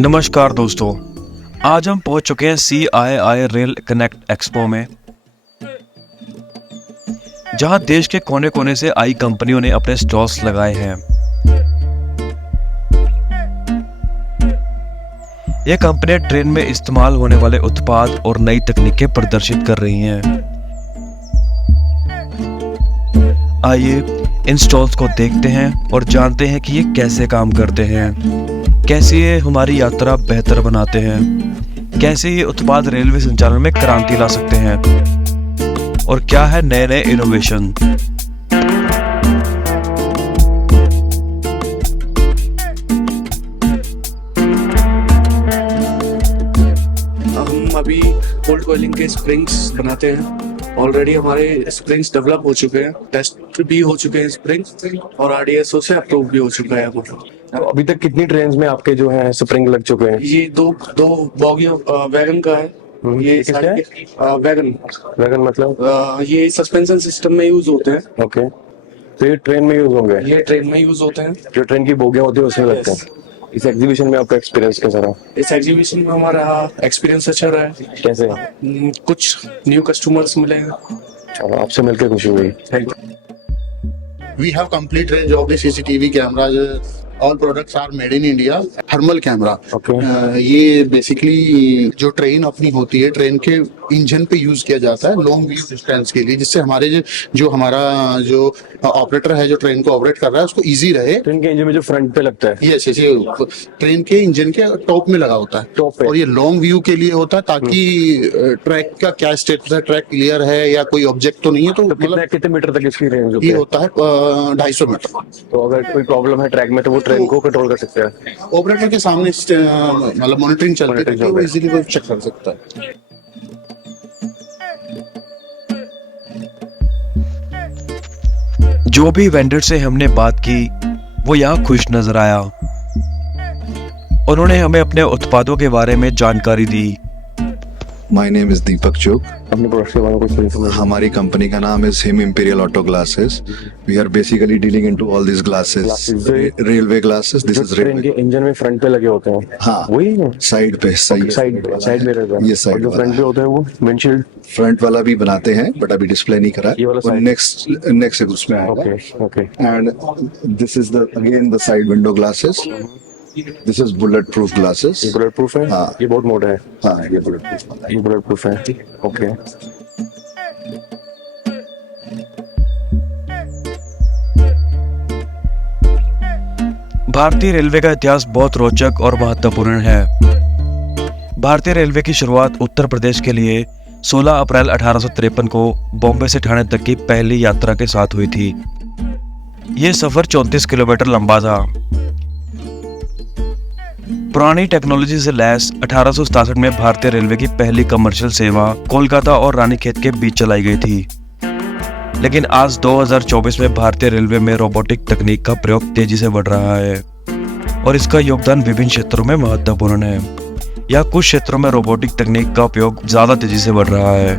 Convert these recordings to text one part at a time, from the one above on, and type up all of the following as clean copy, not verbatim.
नमस्कार दोस्तों, आज हम पहुंच चुके हैं CII रेल कनेक्ट एक्सपो में, जहां देश के कोने कोने से आई कंपनियों ने अपने स्टॉल्स लगाए हैं। ये कंपनियां ट्रेन में इस्तेमाल होने वाले उत्पाद और नई तकनीकें प्रदर्शित कर रही हैं। आइए इन स्टॉल्स को देखते हैं और जानते हैं कि ये कैसे काम करते हैं, कैसे ये हमारी यात्रा बेहतर बनाते हैं, कैसे ये उत्पाद रेलवे संचालन में क्रांति ला सकते हैं और क्या है नए नए इनोवेशन। हम अभी कोल्ड कॉइलिंग के स्प्रिंग्स बनाते हैं। ऑलरेडी हमारे स्प्रिंग्स डेवलप हो चुके हैं, टेस्ट भी हो चुके हैं स्प्रिंग्स, और RDSO से अप्रूव भी हो चुका है। अभी तक कितनी ट्रेन में आपके जो है स्प्रिंग लग चुके हैं? ये दो बॉगियों वैगन का है। ये वैगन मतलब ये सस्पेंशन सिस्टम में यूज होते हैं। ओके, तो ये ट्रेन में यूज होंगे? ये ट्रेन में यूज होते हैं। जो ट्रेन की बोगियां होती है उसमें लगते हैं। इस एग्जीबिशन में आपका एक्सपीरियंस कैसा रहा? इस एग्जीबिशन में हमारा एक्सपीरियंस अच्छा रहा है। कैसे? कुछ न्यू कस्टमर्स मिले हैं। चलो, आपसे मिलकर खुशी हुई। Thank you. We have complete range of the CCTV cameras. All products are made in India. Thermal camera. Okay. ये बेसिकली जो ट्रेन अपनी होती है, ट्रेन के इंजन पे यूज किया जाता है लॉन्ग व्यू डिस्टेंस के लिए, जिससे हमारे जो हमारा जो ऑपरेटर है जो ट्रेन को ऑपरेट कर रहा है उसको इजी रहे। ट्रेन के इंजन में जो फ्रंट पे लगता है, ये ट्रेन के इंजन के टॉप में लगा होता है, टॉप पे। और ये लॉन्ग व्यू के लिए होता है ताकि ट्रैक का क्या स्टेटस है, ट्रैक क्लियर है या कोई ऑब्जेक्ट तो नहीं है। तो मतलब कितने मीटर तक इसकी रेंज होती ये है? होता है 250 मीटर। तो अगर कोई प्रॉब्लम है ट्रैक में तो वो ट्रेन को कंट्रोल कर सकते हैं। ऑपरेटर के सामने मतलब मॉनिटरिंग चलती रहती है, वो इजीली वो चेक कर सकता है। जो भी वेंडर से हमने बात की वो यहाँ खुश नजर आया। उन्होंने हमें अपने उत्पादों के बारे में जानकारी दी। My name is Deepak Chok. अपने प्रोडक्ट के बारे में कुछ इन्फॉर्मेशन? हमारी कंपनी का नाम है him imperial auto glasses. We are basically dealing into all these glasses. Railway glasses. This is train railway. के इंजन में फ्रंट पे लगे होते हैं। हाँ. वही है? साइड पे साइड में रहता है। ये साइड और जो वाला फ्रंट पे होता है वो विंडशील्ड। फ्रंट वाला भी बनाते हैं बट अभी डिस्प्ले नहीं करा. ये वाला side? नेक्स्ट उसमें आएगा. Okay. And this is again the side window glasses. This is bulletproof glasses. ये बुलेट प्रूफ है? हाँ. ये बहुत मोटा है। हाँ, ये bulletproof. ये बुलेट प्रूफ है। ओके। भारतीय रेलवे का इतिहास बहुत रोचक और महत्वपूर्ण है। भारतीय रेलवे की शुरुआत उत्तर प्रदेश के लिए 16 अप्रैल 1853 को बॉम्बे से ठाणे तक की पहली यात्रा के साथ हुई थी। ये सफर 34 किलोमीटर लंबा था। पुरानी टेक्नोलॉजी से लैस 1867 में भारतीय रेलवे की पहली कमर्शियल सेवा कोलकाता और रानीखेत के बीच चलाई गई थी। लेकिन आज 2024 में भारतीय रेलवे में रोबोटिक तकनीक का प्रयोग तेजी से बढ़ रहा है और इसका योगदान विभिन्न क्षेत्रों में महत्वपूर्ण है। या कुछ क्षेत्रों में रोबोटिक तकनीक का उपयोग ज्यादा तेजी से बढ़ रहा है।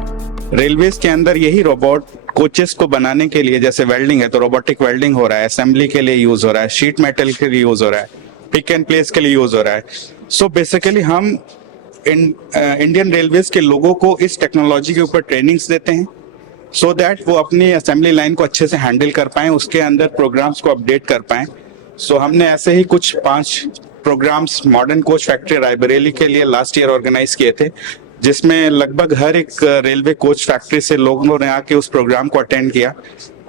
रेलवेज के अंदर यही रोबोट कोचेस को बनाने के लिए, जैसे वेल्डिंग है तो रोबोटिक वेल्डिंग हो रहा है, असेंबली के लिए यूज हो रहा है, शीट मेटल के लिए यूज हो रहा है, पिक एंड प्लेस के लिए यूज हो रहा है। सो बेसिकली हम इंडियन रेलवेज के लोगों को इस टेक्नोलॉजी के ऊपर ट्रेनिंग्स देते हैं सो दैट वो अपनी असेंबली लाइन को अच्छे से हैंडल कर पाएं, उसके अंदर प्रोग्राम्स को अपडेट कर पाएं। सो हमने ऐसे ही कुछ 5 programmes Modern Coach Factory Raebareli के लिए लास्ट ईयर ऑर्गेनाइज किए थे, जिसमें लगभग हर एक रेलवे कोच फैक्ट्री से लोगों ने आके उस प्रोग्राम को अटेंड किया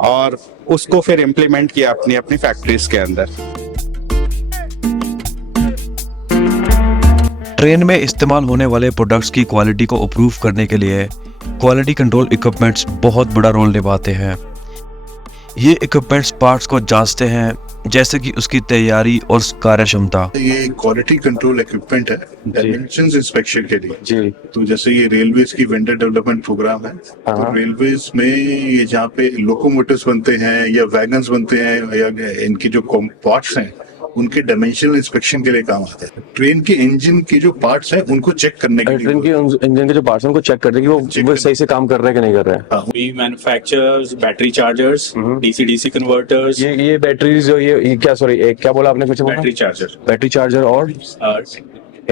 और उसको फिर इम्प्लीमेंट किया अपनी अपनी फैक्ट्रीज के अंदर। ट्रेन में इस्तेमाल होने वाले प्रोडक्ट्स की क्वालिटी को अप्रूव करने के लिए क्वालिटी कंट्रोल इक्विपमेंट्स बहुत बड़ा रोल निभाते हैं। ये इक्विपमेंट्स पार्ट्स को जांचते हैं, जैसे कि उसकी तैयारी और कार्य क्षमता। ये क्वालिटी कंट्रोल इक्विपमेंट है डायमेंशंस इंस्पेक्शन के लिए जी। तो जैसे ये रेलवेज की वेंडर डेवलपमेंट प्रोग्राम है, तो रेलवेज में ये जहाँ पे लोकोमोटिव्स बनते हैं या वैगन्स बनते हैं या इनकी जो पार्ट्स हैं उनके डायमेंशनल इंस्पेक्शन के लिए काम आता है। ट्रेन के इंजन के जो पार्ट्स हैं उनको चेक करने के लिए, ट्रेन के इंजन के जो पार्ट्स हैं उनको चेक करते हैं कि वो सही से काम कर रहा है कि नहीं कर रहा है। We manufacture battery chargers, DC-DC converters. ये बैटरीज जो ये क्या, सॉरी, क्या बोला आपने? कुछ Battery charger. बैटरी चार्जर और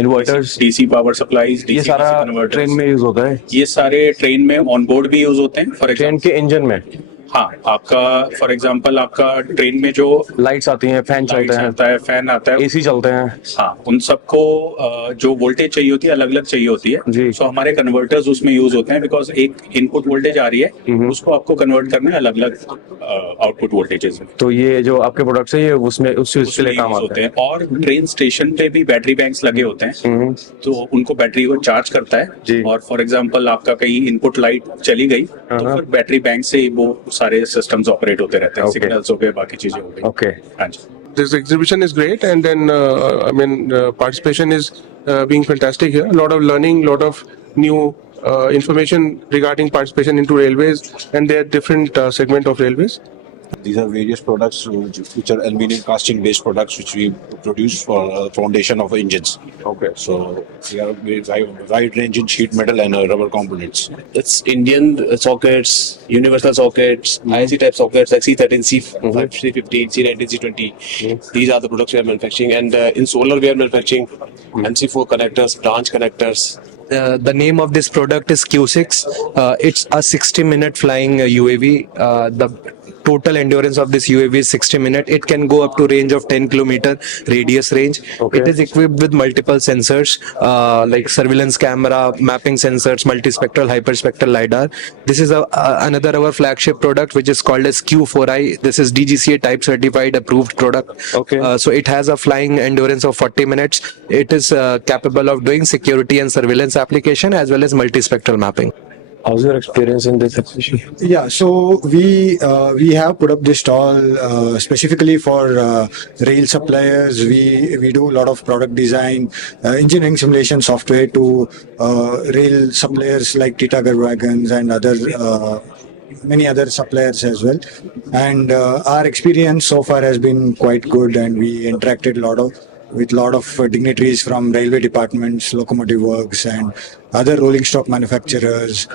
इन्वर्टर्स, डीसी पावर सप्लाईज, ये डीसी सारा कन्वर्टर्स, ट्रेन में यूज होता है, ये सारे ट्रेन में ऑन बोर्ड भी यूज होते हैं। फॉर ट्रेन एग्जाम्पल, के इंजन में हाँ, आपका फॉर एग्जाम्पल आपका ट्रेन में जो लाइट्स आती हैं, फैन चलते लाइट्स हैं, आता है, फैन आता है, एसी चलते हैं। हाँ, उन सबको जो वोल्टेज चाहिए होती है अलग अलग चाहिए होती जी। है। सो हमारे कन्वर्टर्स उसमें यूज होते हैं, बिकॉज एक इनपुट वोल्टेज आ रही है, उसको आपको कन्वर्ट करना है अलग अलग आउटपुट वोल्टेजेस में। तो ये जो आपके प्रोडक्ट्स है ये उसमें उस चीज के उसमें लिए काम use आते होते हैं। हैं। और ट्रेन स्टेशन पे भी बैटरी बैंक्स लगे होते हैं, तो उनको बैटरी को चार्ज करता जी। है। और फॉर एग्जांपल आपका कहीं इनपुट लाइट चली गई, तो फिर बैटरी बैंक से ही वो सारे सिस्टम्स ऑपरेट होते रहते हैं, Okay. सिग्नल्स हो गए, बाकी चीजें हो गई। ओके, हाँ जी। This exhibition is great, and then participation is being fantastic here. A lot of learning, lot of new information regarding participation into railways and their different segment of railways. These are various products which are aluminum casting based products which we produce for foundation of engines. Okay, So we are wide range in sheet metal and rubber components. It's Indian sockets, universal sockets, IC type sockets like C13, C15, C19, C20. These are the products we are manufacturing, and in solar we are manufacturing MC4 connectors, branch connectors. The name of this product is Q6. It's a 60-minute flying UAV. The total endurance of this UAV is 60 minutes. It can go up to range of 10 kilometer radius range. Okay. It is equipped with multiple sensors like surveillance camera, mapping sensors, multispectral, hyperspectral lidar. This is another our flagship product which is called as Q4i. This is DGCA type certified approved product. Okay. So it has a flying endurance of 40 minutes. It is capable of doing security and surveillance application as well as multispectral mapping. House your experience in this exhibition? Yeah, so we have put up this stall specifically for rail suppliers. We do a lot of product design, engineering simulation software to rail suppliers like Titagarh Wagons and other many other suppliers as well. And our experience so far has been quite good, and we interacted with a lot of dignitaries from railway departments, locomotive works, and other rolling stock manufacturers.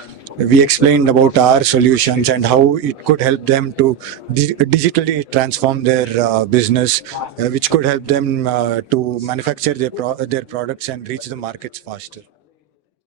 We explained about our solutions and how it could help them to digitally transform their business, which could help them to manufacture their products and reach the markets faster.